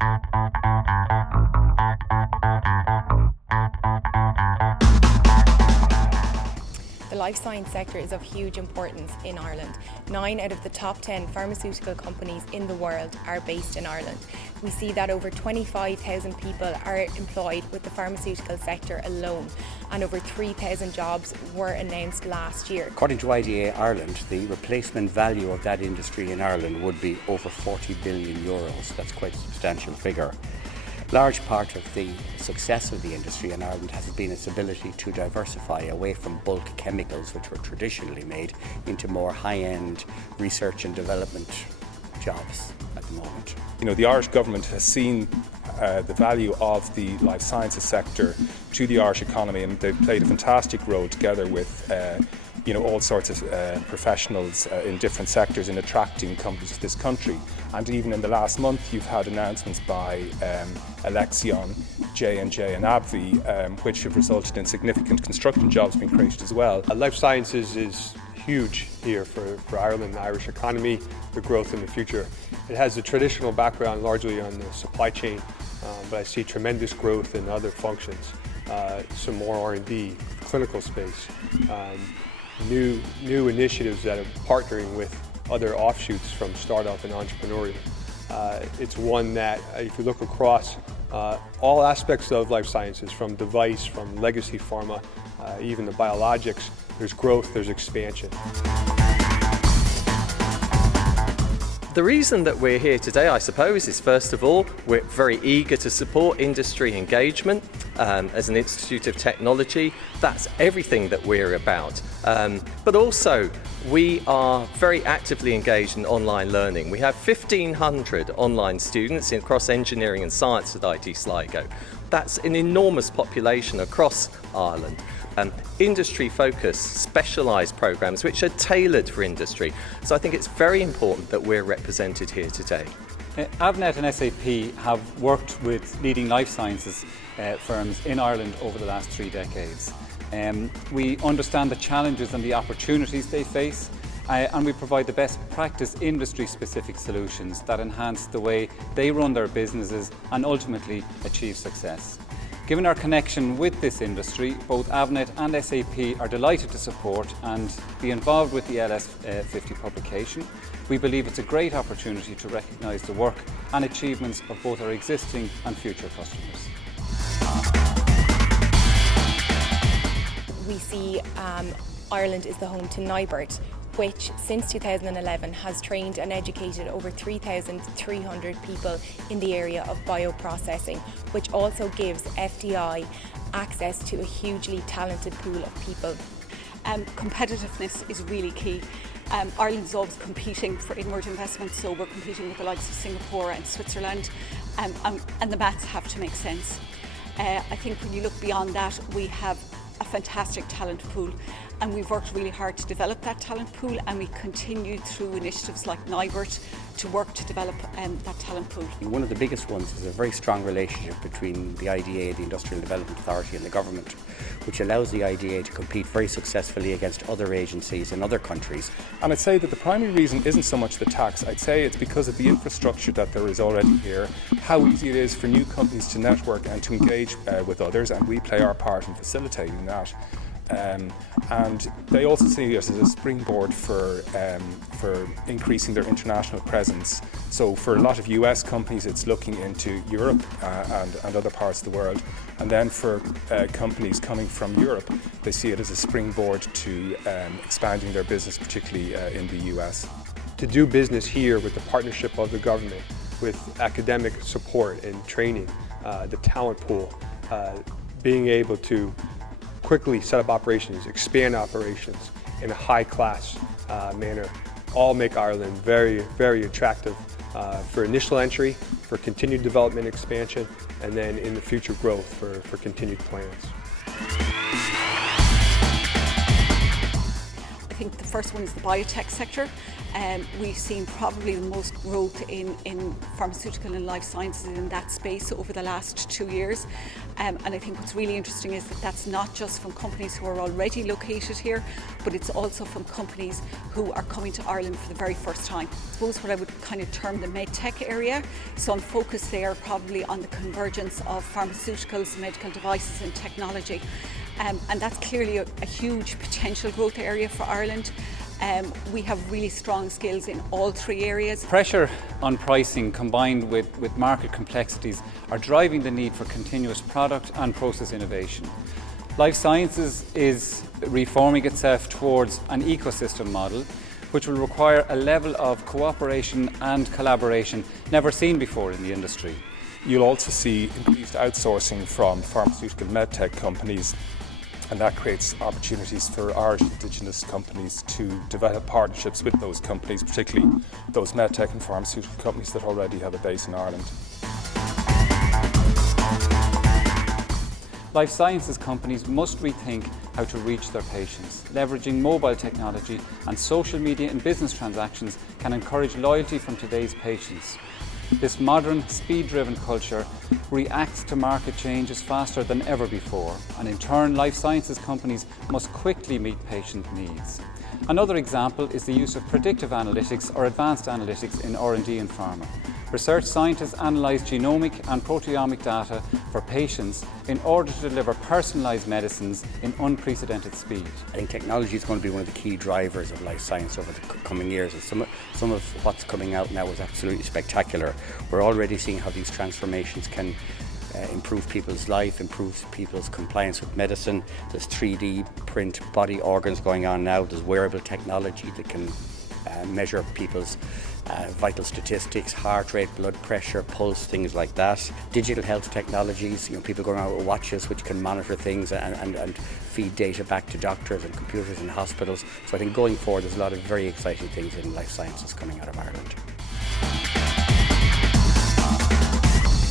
The life science sector is of huge importance in Ireland. 9 out of the top 10 pharmaceutical companies in the world are based in Ireland. We see that over 25,000 people are employed with the pharmaceutical sector alone, and over 3,000 jobs were announced last year. According to IDA Ireland, the replacement value of that industry in Ireland would be over 40 billion euros. That's quite a substantial figure. Large part of the success of the industry in Ireland has been its ability to diversify away from bulk chemicals, which were traditionally made, into more high-end research and development jobs at the moment. You know, the Irish government has seen the value of the life sciences sector to the Irish economy, and they've played a fantastic role together with all sorts of professionals in different sectors in attracting companies to this country. And even in the last month, you've had announcements by Alexion, J&J and AbbVie, which have resulted in significant construction jobs being created as well. Life sciences is huge here for Ireland, the Irish economy, the growth in the future. It has a traditional background largely on the supply chain, but I see tremendous growth in other functions, some more R&D, clinical space, new initiatives that are partnering with other offshoots from startup and entrepreneurial. It's one that, if you look across all aspects of life sciences, from device, from legacy pharma, even the biologics, there's growth, there's expansion. The reason that we're here today, I suppose, is first of all, we're very eager to support industry engagement. As an Institute of Technology, that's everything that we're about. But also, we are very actively engaged in online learning. We have 1,500 online students across engineering and science at IT Sligo. That's an enormous population across Ireland. Industry-focused, specialised programmes which are tailored for industry. So I think it's very important that we're represented here today. Avnet and SAP have worked with leading life sciences firms in Ireland over the last 3 decades. We understand the challenges and the opportunities they face, and we provide the best practice industry-specific solutions that enhance the way they run their businesses and ultimately achieve success. Given our connection with this industry, both Avnet and SAP are delighted to support and be involved with the LS50 publication. We believe it's a great opportunity to recognise the work and achievements of both our existing and future customers. We see Ireland is the home to NIBRT, which since 2011 has trained and educated over 3,300 people in the area of bioprocessing, which also gives FDI access to a hugely talented pool of people. Competitiveness is really key. Ireland is always competing for inward investment, so we're competing with the likes of Singapore and Switzerland, and the maths have to make sense. I think when you look beyond that, we have a fantastic talent pool, and we've worked really hard to develop that talent pool, and we continue through initiatives like NIBRT to work to develop that talent pool. One of the biggest ones is a very strong relationship between the IDA, the Industrial Development Authority, and the government, which allows the IDA to compete very successfully against other agencies in other countries. And I'd say that the primary reason isn't so much the tax. I'd say it's because of the infrastructure that there is already here, how easy it is for new companies to network and to engage with others, and we play our part in facilitating that. And they also see us as a springboard for increasing their international presence. So for a lot of US companies, it's looking into Europe and other parts of the world. And then for companies coming from Europe, they see it as a springboard to expanding their business, particularly in the US. To do business here with the partnership of the government, with academic support and training, the talent pool, being able to quickly set up operations, expand operations in a high-class manner, all make Ireland very, very attractive for initial entry, for continued development expansion, and then in the future growth for continued plans. I think the first one is the biotech sector. We've seen probably the most growth in pharmaceutical and life sciences in that space over the last 2 years. And I think what's really interesting is that that's not just from companies who are already located here, but it's also from companies who are coming to Ireland for the very first time. I suppose what I would kind of term the medtech area. So I'm focused there probably on the convergence of pharmaceuticals, medical devices and technology. And that's clearly a huge potential growth area for Ireland. We have really strong skills in all three areas. Pressure on pricing combined with market complexities are driving the need for continuous product and process innovation. Life sciences is reforming itself towards an ecosystem model which will require a level of cooperation and collaboration never seen before in the industry. You'll also see increased outsourcing from pharmaceutical medtech companies, and that creates opportunities for Irish Indigenous companies to develop partnerships with those companies, particularly those medtech and pharmaceutical companies that already have a base in Ireland. Life sciences companies must rethink how to reach their patients. Leveraging mobile technology and social media in business transactions can encourage loyalty from today's patients. This modern, speed-driven culture reacts to market changes faster than ever before, and in turn, life sciences companies must quickly meet patient needs. Another example is the use of predictive analytics or advanced analytics in R&D and pharma. Research scientists analyse genomic and proteomic data for patients in order to deliver personalised medicines in unprecedented speed. I think technology is going to be one of the key drivers of life science over the coming years, and some of what's coming out now is absolutely spectacular. We're already seeing how these transformations can improve people's life, improve people's compliance with medicine. There's 3D print body organs going on now. There's wearable technology that can measure people's vital statistics, heart rate, blood pressure, pulse, things like that. Digital health technologies, people going out with watches which can monitor things and feed data back to doctors and computers in hospitals. So I think going forward there's a lot of very exciting things in life sciences coming out of Ireland.